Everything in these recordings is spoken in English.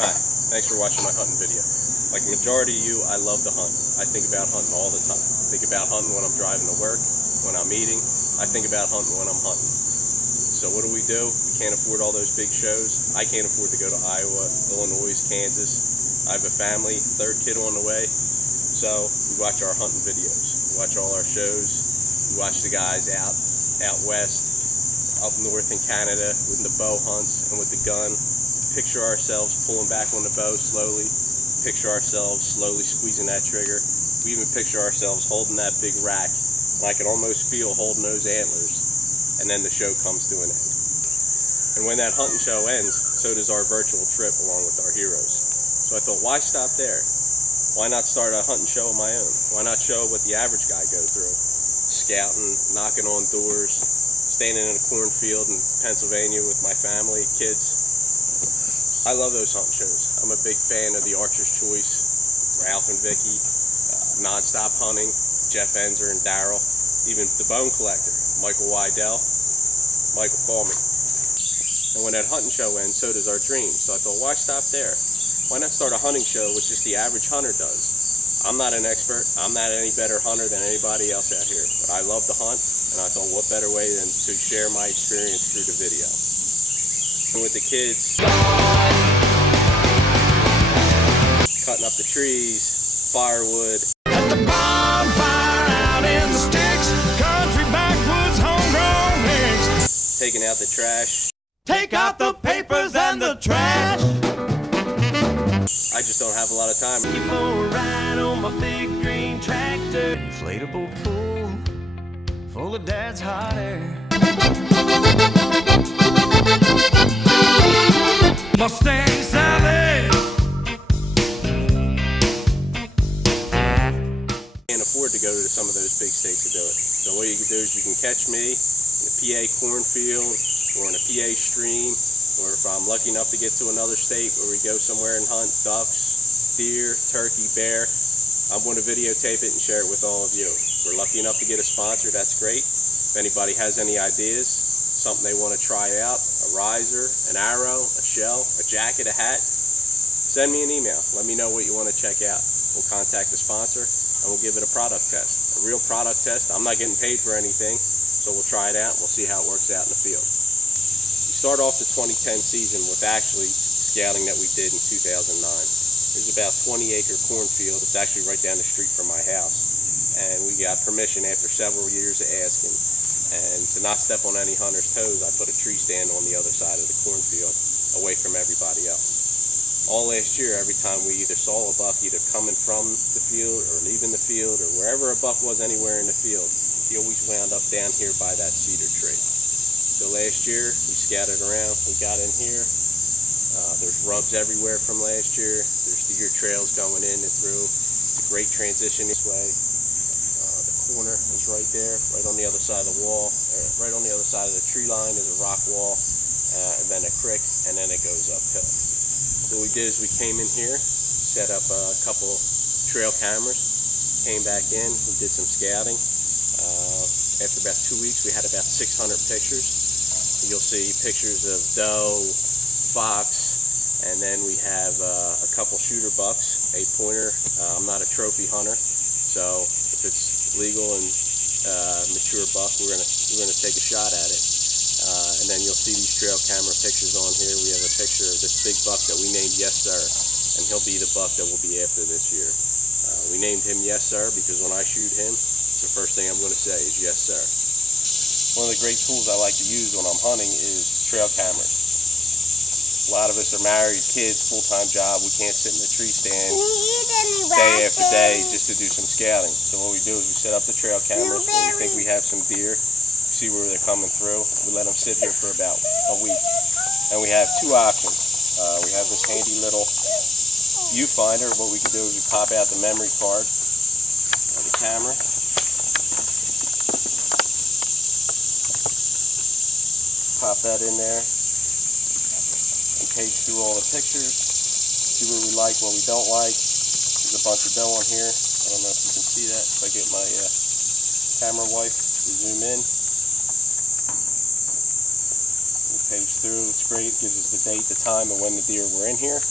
Hi, thanks for watching my hunting video. Like the majority of you, I love to hunt. I think about hunting all the time. I think about hunting when I'm driving to work, when I'm eating. I think about hunting when I'm hunting. So what do? We can't afford all those big shows. I can't afford to go to Iowa, Illinois, Kansas. I have a family, third kid on the way. So we watch our hunting videos. We watch all our shows. We watch the guys out west, up north in Canada with the bow hunts and with the gun. Picture ourselves pulling back on the bow slowly. Picture ourselves slowly squeezing that trigger. We even picture ourselves holding that big rack. And I could almost feel holding those antlers. And then the show comes to an end. And when that hunting show ends, so does our virtual trip along with our heroes. So I thought, why stop there? Why not start a hunting show of my own? Why not show what the average guy goes through? Scouting, knocking on doors, standing in a cornfield in Pennsylvania with my family, kids. I love those hunting shows. I'm a big fan of the Archer's Choice, Ralph and Vicky, Nonstop Hunting, Jeff Enzer and Daryl, even the Bone Collector, Michael Wydell. Michael, call me. And when that hunting show ends, so does our dream. So I thought, why stop there? Why not start a hunting show with just the average hunter does? I'm not an expert. I'm not any better hunter than anybody else out here. But I love to hunt, and I thought, what better way than to share my experience through the video. And with the kids, cutting up the trees, firewood. At the bonfire out in the sticks, country backwoods, homegrown pigs. Taking out the trash. Take out the papers and the trash. I just don't have a lot of time. Keep for a ride on my big green tractor. Inflatable pool full of Dad's hot air. Mustang Sally. Can't afford to go to some of those big states to do it. So what you can do is you can catch me in a PA cornfield or in a PA stream, or if I'm lucky enough to get to another state where we go somewhere and hunt ducks, deer, turkey, bear, I'm going to videotape it and share it with all of you. If we're lucky enough to get a sponsor, that's great. If anybody has any ideas, something they want to try out, a riser, an arrow, a shell, a jacket, a hat, send me an email. Let me know what you want to check out. We'll contact the sponsor and we'll give it a product test. A real product test. I'm not getting paid for anything, so we'll try it out and we'll see how it works out in the field. We start off the 2010 season with actually scouting that we did in 2009. There's about 20-acre cornfield. It's actually right down the street from my house. And we got permission after several years of asking. And to not step on any hunter's toes, I put a tree stand on the other side of the cornfield away from everybody else. All last year, every time we either saw a buck either coming from the field or leaving the field or wherever a buck was anywhere in the field, he always wound up down here by that cedar tree. So last year, we scouted around, we got in here. There's rubs everywhere from last year. There's deer trails going in and through. It's a great transition this way. The corner is right there, right on the other side of the wall. Right on the other side of the tree line is a rock wall, and then a creek, and then it goes uphill. What we did is we came in here, set up a couple trail cameras, came back in, we did some scouting. After about 2 weeks, we had about 600 pictures. You'll see pictures of doe, fox, and then we have a couple shooter bucks, 8-pointer. I'm not a trophy hunter, so if it's legal and mature buck, we're gonna take a shot at it. And then you'll see these trail camera pictures on here. We have a picture of this big buck that we named Yes Sir, and he'll be the buck that we'll be after this year. We named him Yes Sir because when I shoot him, the first thing I'm going to say is yes sir. One of the great tools I like to use when I'm hunting is trail cameras. A lot of us are married, kids, full-time job. We can't sit in the tree stand day after day just to do some scouting. So what we do is we set up the trail cameras when we think we have some deer, see where they're coming through. We let them sit here for about a week. And we have two options. We have this handy little viewfinder. What we can do is we pop out the memory card of the camera. Pop that in there and page through all the pictures, see what we like, what we don't like. There's a bunch of doe on here. I don't know if you can see that. If I get my camera wipe to zoom in. We page through, it's great, it gives us the date, the time, and when the deer were in here.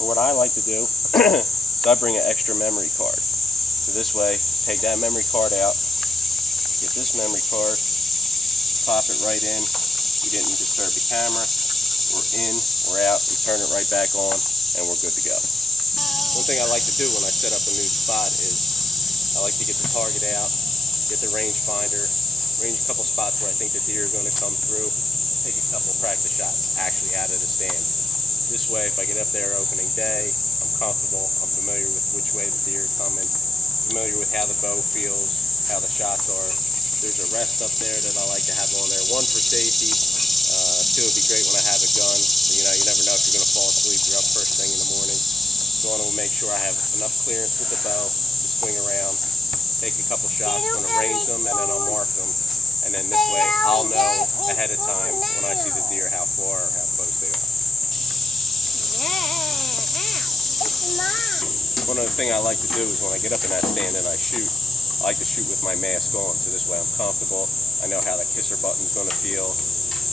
Or what I like to do is I bring an extra memory card. So this way, take that memory card out, get this memory card, pop it right in. You didn't disturb the camera. We're in, we're out, we turn it right back on, and we're good to go. One thing I like to do when I set up a new spot is I like to get the target out, get the rangefinder, range a couple spots where I think the deer are going to come through, take a couple practice shots actually out of the stand. This way, if I get up there opening day, I'm comfortable, I'm familiar with which way the deer are coming, familiar with how the bow feels, how the shots are. There's a rest up there that I like to have on there. One, for safety. Two, it'd be great when I have a gun. You know, you never know if you're going to fall asleep. You're up first thing in the morning. So I want to make sure I have enough clearance with the bow to swing around, take a couple shots, I'm going to range them, and then I'll mark them. And then this way, I'll know ahead of time when I see the deer how far or how close they are. One other thing I like to do is when I get up in that stand and I shoot, I like to shoot with my mask on, so this way I'm comfortable. I know how the kisser button's going to feel,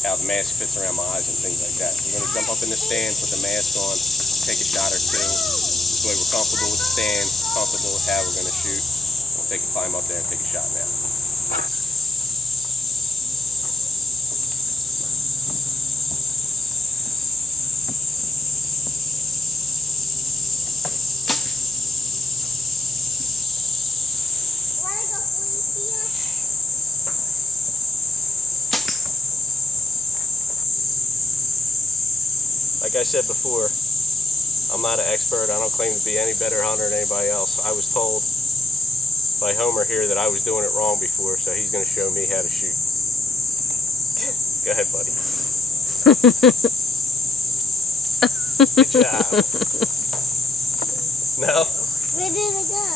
how the mask fits around my eyes and things like that. So I'm going to jump up in the stand, put the mask on, take a shot or two. This way we're comfortable with the stand, comfortable with how we're going to shoot. We'll take a climb up there and take a shot now. Like I said before, I'm not an expert. I don't claim to be any better hunter than anybody else. I was told by Homer here that I was doing it wrong before, so he's going to show me how to shoot. Go ahead, buddy. Good job. No? Where did it go?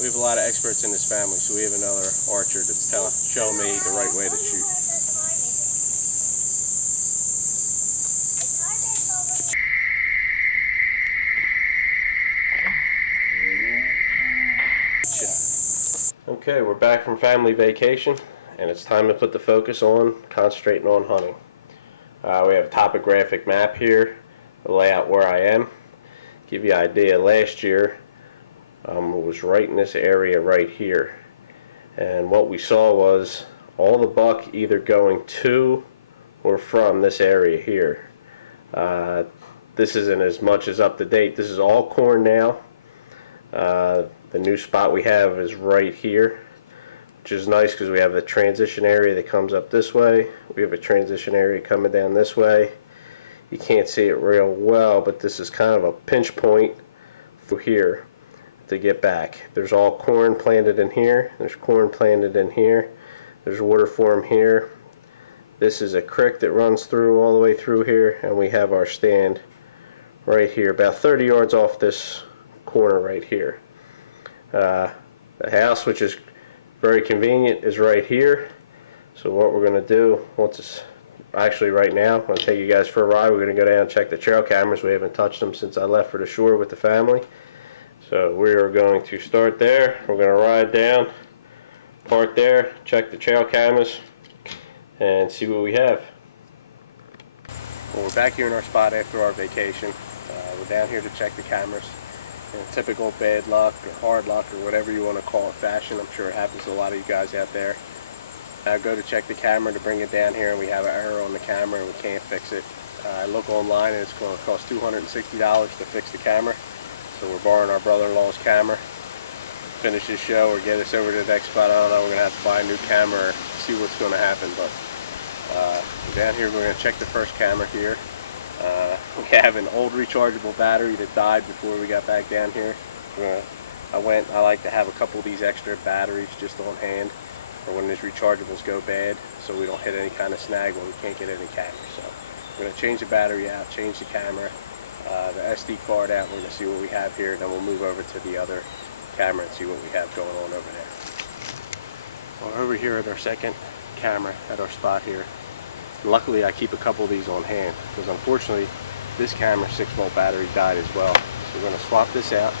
We have a lot of experts in this family, so we have another archer that's showing me the right way to shoot. Okay, we're back from family vacation, and it's time to put the focus on concentrating on hunting. We have a topographic map here, the layout where I am. Give you an idea, last year it was right in this area right here, and what we saw was all the buck either going to or from this area here. This isn't as much as up to date. This is all corn now. The new spot we have is right here, which is nice because we have a transition area that comes up this way. We have a transition area coming down this way. You can't see it real well, but this is kind of a pinch point for here to get back. There's all corn planted in here. There's corn planted in here. There's water form here. This is a creek that runs through all the way through here, and we have our stand right here, about 30 yards off this corner right here. The house, which is very convenient, is right here. So what we're going to do, actually right now, I'm going to take you guys for a ride. We're going to go down and check the trail cameras. We haven't touched them since I left for the shore with the family. So we are going to start there. We're going to ride down, park there, check the trail cameras, and see what we have. Well, we're back here in our spot after our vacation. We're down here to check the cameras. In typical bad luck or hard luck or whatever you want to call it fashion, I'm sure it happens to a lot of you guys out there. I go to check the camera to bring it down here, and we have an error on the camera and we can't fix it. I look online and it's going to cost $260 to fix the camera. So we're borrowing our brother-in-law's camera. Finish this show or get us over to the next spot. I don't know, we're going to have to buy a new camera or see what's going to happen. But down here we're going to check the first camera here. We have an old rechargeable battery that died before we got back down here. I like to have a couple of these extra batteries just on hand for when these rechargeables go bad, so we don't hit any kind of snag when we can't get any camera. So we're going to change the battery out, change the camera, the SD card out. We're going to see what we have here, then we'll move over to the other camera and see what we have going on over there. We're over here at our second camera at our spot here. Luckily, I keep a couple of these on hand because unfortunately this camera 6-volt battery died as well. So we're going to swap this out,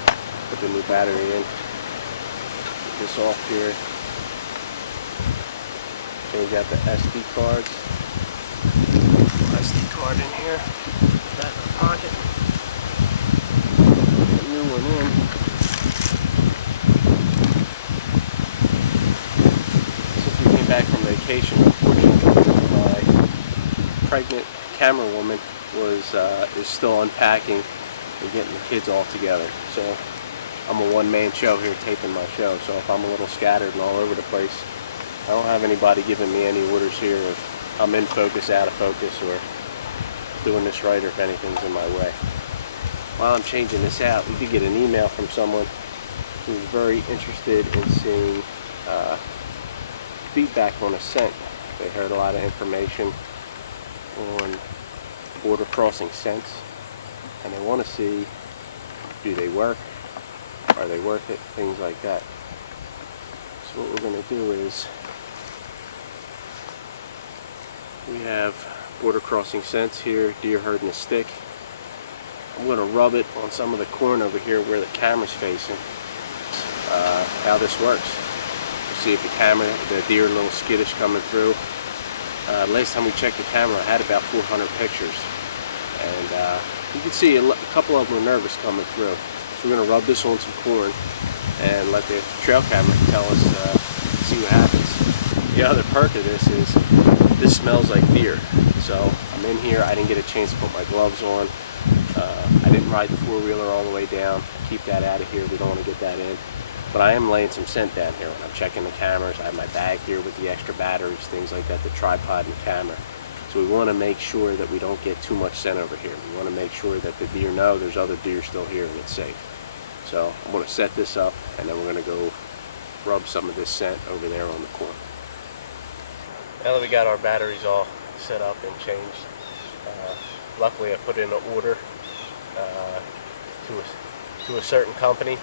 put the new battery in, get this off here, change out the SD cards. SD card in here, put that in the pocket. going in. Since we came back from vacation, unfortunately, my pregnant camera woman is still unpacking and getting the kids all together. So I'm a one-man show here taping my show. So if I'm a little scattered and all over the place, I don't have anybody giving me any orders here if I'm in focus, out of focus, or doing this right, or if anything's in my way. While I'm changing this out, we did get an email from someone who's very interested in seeing feedback on a scent. They heard a lot of information on border crossing scents, and they want to see, do they work, are they worth it, things like that. So what we're going to do is, we have border crossing scents here, deer herd in a stick. I'm going to rub it on some of the corn over here where the camera's facing. How this works. You see if the deer are a little skittish coming through. Last time we checked the camera, I had about 400 pictures. And you can see a couple of them are nervous coming through. So we're going to rub this on some corn and let the trail camera tell us, see what happens. The other perk of this is, this smells like deer. So I'm in here, I didn't get a chance to put my gloves on. I didn't ride the four-wheeler all the way down. Keep that out of here, we don't want to get that in. But I am laying some scent down here when I'm checking the cameras. I have my bag here with the extra batteries, things like that, the tripod and the camera. So we want to make sure that we don't get too much scent over here. We want to make sure that the deer know there's other deer still here and it's safe. So I'm going to set this up, and then we're going to go rub some of this scent over there on the corn. Now that we got our batteries all set up and changed, luckily I put in an order to a certain company.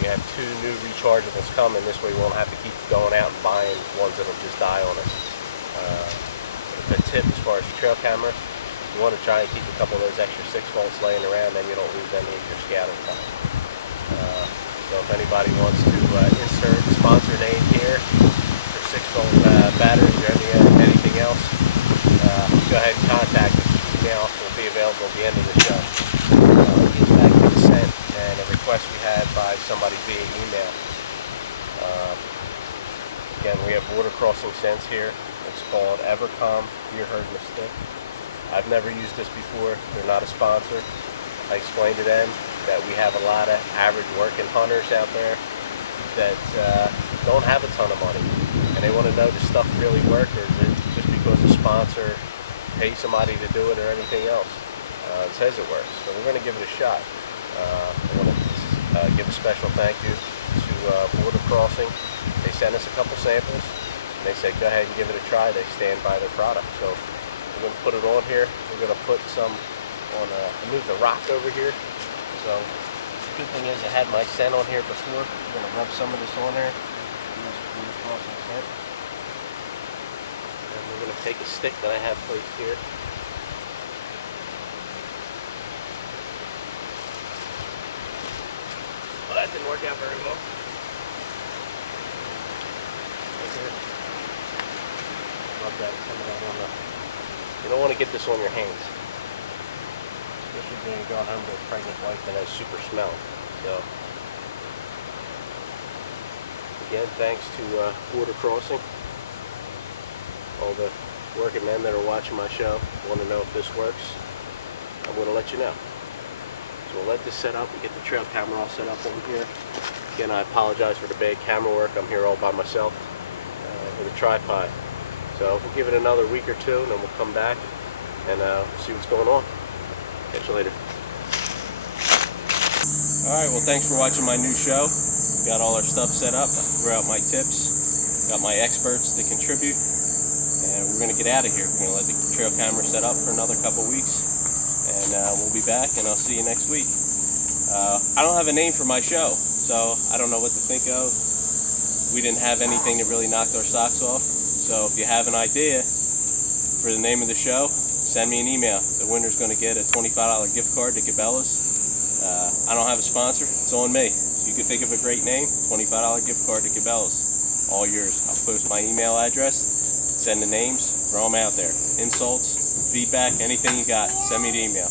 We have 2 new rechargeables coming. This way we won't have to keep going out and buying ones that will just die on us. A tip as far as your trail camera, you want to try and keep a couple of those extra 6 volts laying around, then you don't lose any of your scouting time. So if anybody wants to insert a sponsor name here for 6-volt batteries or anything else, go ahead and contact us. Email will be available at the end of the show. Get back to the scent and a request we had by somebody via email. Again, we have border crossing scents here. It's called Evercom Deer Herd in a Stick. I've never used this before. They're not a sponsor. I explained to them that we have a lot of average working hunters out there that don't have a ton of money, and they want to know, does stuff really work, or is it just because the sponsor pays somebody to do it or anything else? It says it works, so we're going to give it a shot. I want to give a special thank you to Border Crossing. They sent us a couple samples, and they said go ahead and give it a try. They stand by their product. So we're going to put it on here. We're going to put some on, I moved the rock over here. So the good thing is I had my scent on here before. I'm going to rub some of this on there. Use Border Crossing scent. And we're going to take a stick that I have placed here. Well, that didn't work out very well. Right here. Rub that, some of that on the... You don't want to get this on your hands. Especially when you're going home to a pregnant wife that has super smell. So, again, thanks to Border Crossing. All the working men that are watching my show want to know if this works. I'm going to let you know. So we'll let this set up. We get the trail camera all set up on here. Again, I apologize for the bad camera work. I'm here all by myself with a tripod. So we'll give it another week or 2, and then we'll come back and see what's going on. Catch you later. Alright, well, thanks for watching my new show. We got all our stuff set up. I threw out my tips. Got my experts to contribute. And we're going to get out of here. We're going to let the trail camera set up for another couple weeks. And we'll be back, and I'll see you next week. I don't have a name for my show, so I don't know what to think of. We didn't have anything that really knocked our socks off. So if you have an idea for the name of the show, send me an email. The winner's going to get a $25 gift card to Cabela's. I don't have a sponsor. It's on me. So you can think of a great name, $25 gift card to Cabela's. All yours. I'll post my email address. Send the names. Throw them out there. Insults, feedback, anything you got. Send me the email.